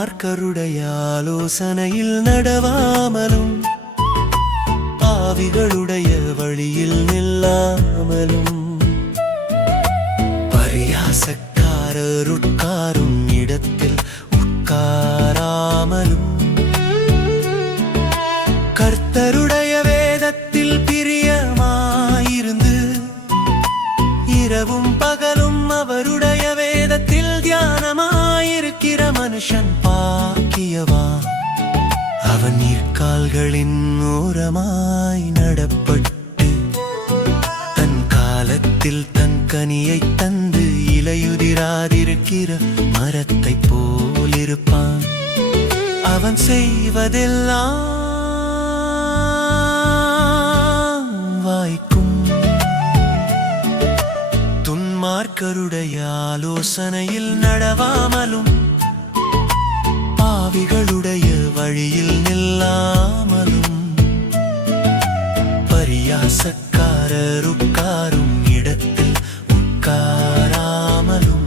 துன்மார்க்கருடைய ஆலோசனையில் நடவாமலும் பாவிகளுடைய வழியில் நில்லாமலும் பரியாசக்காரர் உட்காரும் இடத்தில் உட்காராமலும் கர்த்தருடைய வேதத்தில் பிரியமாயிருந்து இரவும் பகலும் அவருடைய வேதத்தில் தியானமாயிருக்கிற மனுஷன் பாக்கியவான். அவன் நீர்க்கால்களின் ஓரமாய் நடப்பட்டு தன் காலத்தில் தன் கனியை தந்து இலையுதிராதிருக்கிற மரத்தைப் போலிருப்பான். அவன் செய்வதெல்லாம் வாய்க்கும். துன்மார்க்கருடைய ஆலோசனையில் நடவாமலும் பாவிகளுடைய வழியில் நில்லாமலும் பரியாசக்காரர் உட்காரும் இடத்தில் உட்காராமலும்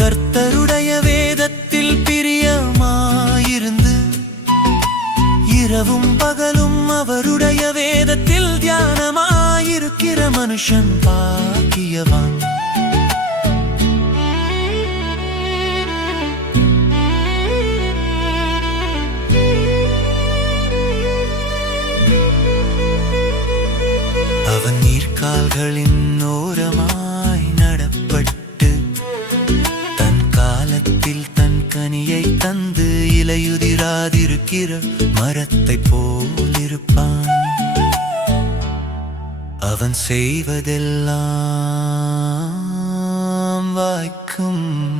கர்த்தருடைய வேதத்தில் பிரியமாயிருந்து இரவும் பகலும் அவருடைய வேதத்தில் தியானமாயிருக்கிற மனுஷன் பாக்கியவான். அவன் நீர்க்கால்களின் ஓரமாய் நடப்பட்டு தன் காலத்தில் தன் கனியை தந்து இலையுதிராதிருக்கிற மரத்தைப் போலிருப்பான். அவன் செய்வதெல்லாம் வாய்க்கும்.